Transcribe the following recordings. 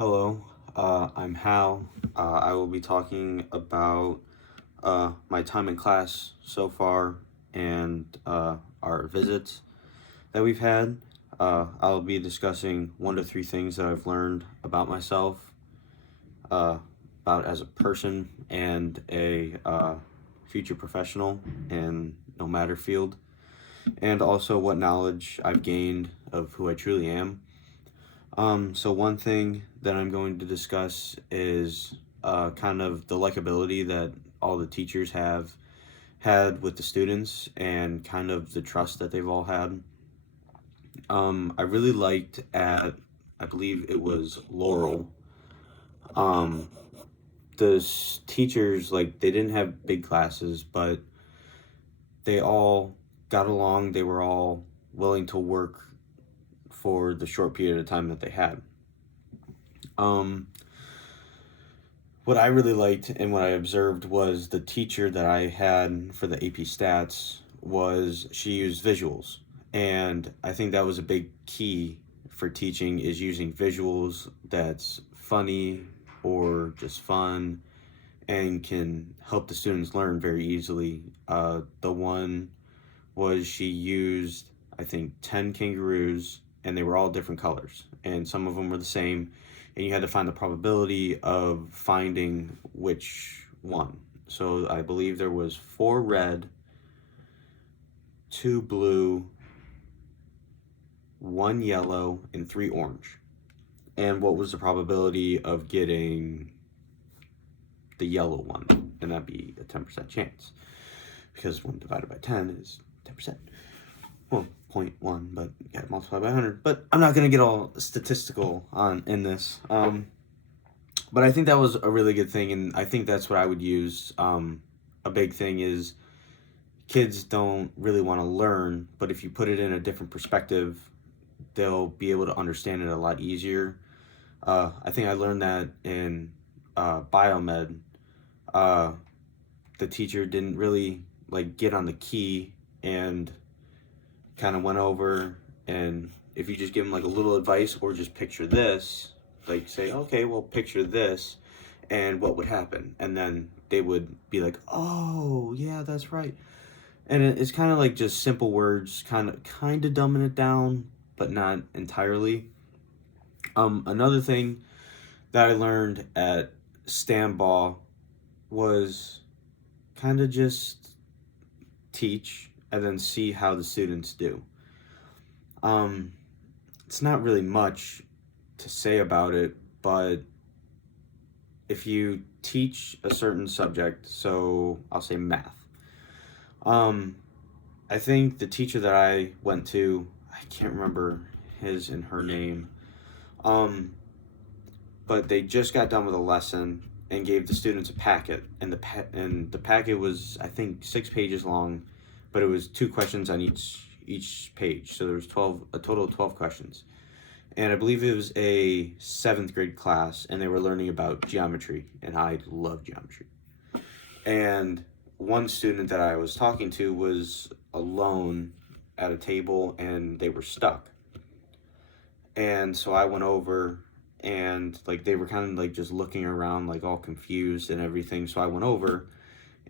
Hello, I'm Hal. I will be talking about my time in class so far and our visits that we've had. I'll be discussing 1 to 3 things that I've learned about myself, uh, about as a person and a future professional in no matter field, and also what knowledge I've gained of who I truly am. So one thing that I'm going to discuss is kind of the likability that all the teachers have had with the students and kind of the trust that they've all had. I really liked at, I believe it was Laurel. Um, teachers, like, they didn't have big classes, but they all got along. They were all willing to work for the short period of time that they had. Um, what I really liked and what I observed was the teacher that I had for the AP stats was she used visuals. And I think that was a big key for teaching is using visuals that's funny or just fun and can help the students learn very easily. The one was she used, I think, 10 kangaroos, and they were all different colors, and some of them were the same, and you had to find the probability of finding which one. So I believe there was 4 red, 2 blue, 1 yellow, and 3 orange. And what was the probability of getting the yellow one? And that'd be a 10% chance, because 1 divided by 10 is 10%. Well, 0.1, but you gotta multiply by 100. But I'm not gonna get all statistical on in this. But I think that was a really good thing, and I think that's what I would use. A big thing is kids don't really want to learn, but if you put it in a different perspective, they'll be able to understand it a lot easier. I think I learned that in biomed. Uh, the teacher didn't really like get on the key and kind of went over, and if you just give them like a little advice or just picture this, like say, okay, well, picture this and what would happen, and then they would be like, oh yeah, that's right. And it's kind of like just simple words, kind of dumbing it down, but not entirely. Another thing that I learned at Stanball was kind of just teach and then see how the students do. Um, it's not really much to say about it, but if you teach a certain subject, so I'll say math, um, I think the teacher that I went to, I can't remember his and her name, um, but they just got done with a lesson and gave the students a packet, and the packet was, I think, 6 pages long, but it was 2 questions on each page, so there was a total of 12 questions. And I believe it was a 7th grade class, and they were learning about geometry, and I love geometry. And one student that I was talking to was alone at a table, and they were stuck. And so I went over, and like they were kind of like just looking around, like all confused and everything. So I went over,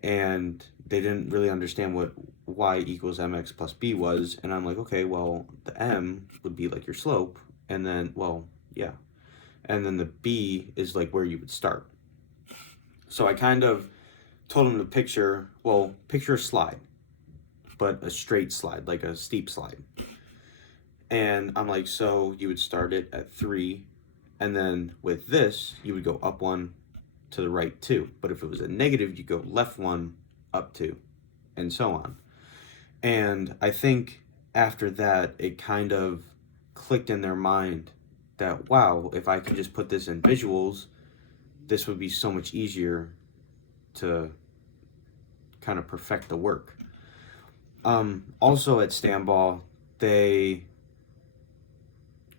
and they didn't really understand what y equals mx plus b was, and I'm like, okay, well, the m would be like your slope, and then, well, yeah, and then the b is like where you would start. So I kind of told them to picture a slide, but a straight slide, like a steep slide. And I'm like, so you would start it at 3, and then with this you would go up 1, to the right 2, but if it was a negative, you go left 1, up 2, and so on. And I think after that, it kind of clicked in their mind that, wow, if I could just put this in visuals, this would be so much easier to kind of perfect the work. Also at Stanball, they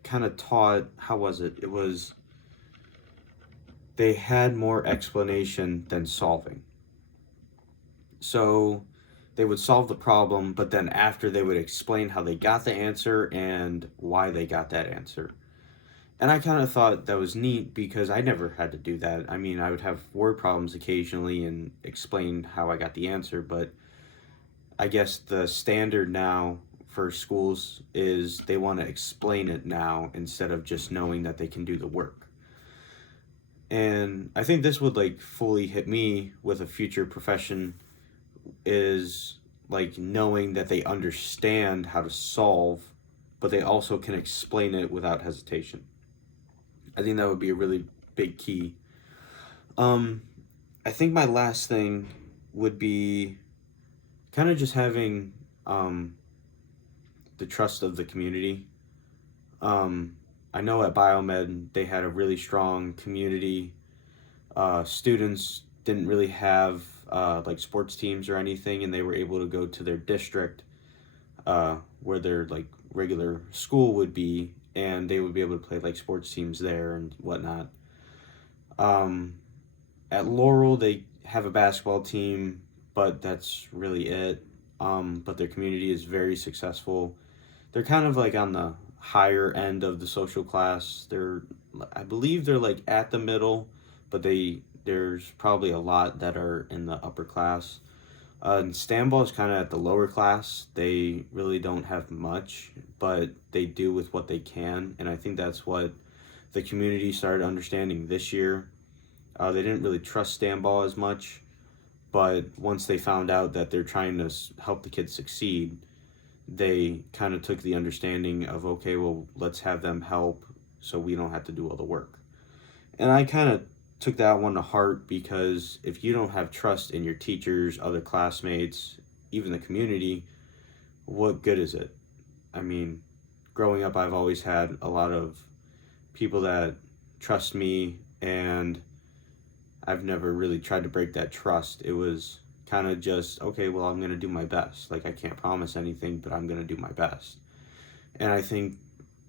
kind of taught, how was it? It was, they had more explanation than solving. So they would solve the problem, but then after they would explain how they got the answer and why they got that answer. And I kind of thought that was neat because I never had to do that. I mean, I would have word problems occasionally and explain how I got the answer, but I guess the standard now for schools is they want to explain it now instead of just knowing that they can do the work. And I think this would like fully hit me with a future profession is like knowing that they understand how to solve, but they also can explain it without hesitation. I think that would be a really big key. Um, I think my last thing would be kind of just having um, the trust of the community. Um, I know at Biomed they had a really strong community. Students didn't really have like sports teams or anything, and they were able to go to their district where their like regular school would be, and they would be able to play like sports teams there and whatnot. Um, at Laurel, they have a basketball team, but that's really it. But their community is very successful. They're kind of like on the higher end of the social class. I believe they're like at the middle, but there's probably a lot that are in the upper class. And Stanball is kind of at the lower class. They really don't have much, but they do with what they can, and I think that's what the community started understanding this year. They didn't really trust Stanball as much, but once they found out that they're trying to help the kids succeed, they kind of took the understanding of, okay, well, let's have them help so we don't have to do all the work. And I kind of took that one to heart because if you don't have trust in your teachers, other classmates, even the community, what good is it? I mean, growing up, I've always had a lot of people that trust me, and I've never really tried to break that trust. It was kind of just, okay, well, I'm going to do my best. Like, I can't promise anything, but I'm going to do my best. And I think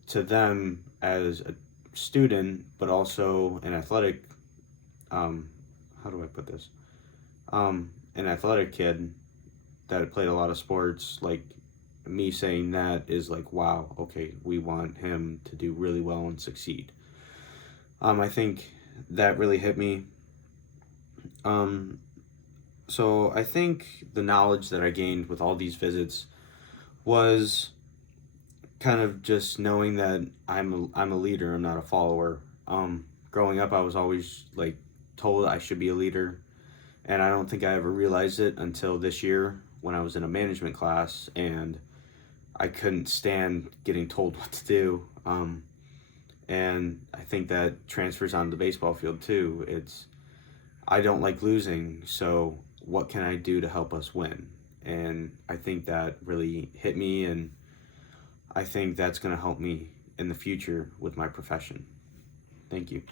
to them as a student, but also an athletic, how do I put this? An athletic kid that played a lot of sports, like me saying that is like, wow, okay, we want him to do really well and succeed. I think that really hit me. Um, so I think the knowledge that I gained with all these visits was kind of just knowing that I'm a leader. I'm not a follower. Growing up, I was always like told I should be a leader, and I don't think I ever realized it until this year when I was in a management class and I couldn't stand getting told what to do. And I think that transfers on the baseball field too. I don't like losing, so what can I do to help us win? And I think that really hit me, and I think that's going to help me in the future with my profession. Thank you.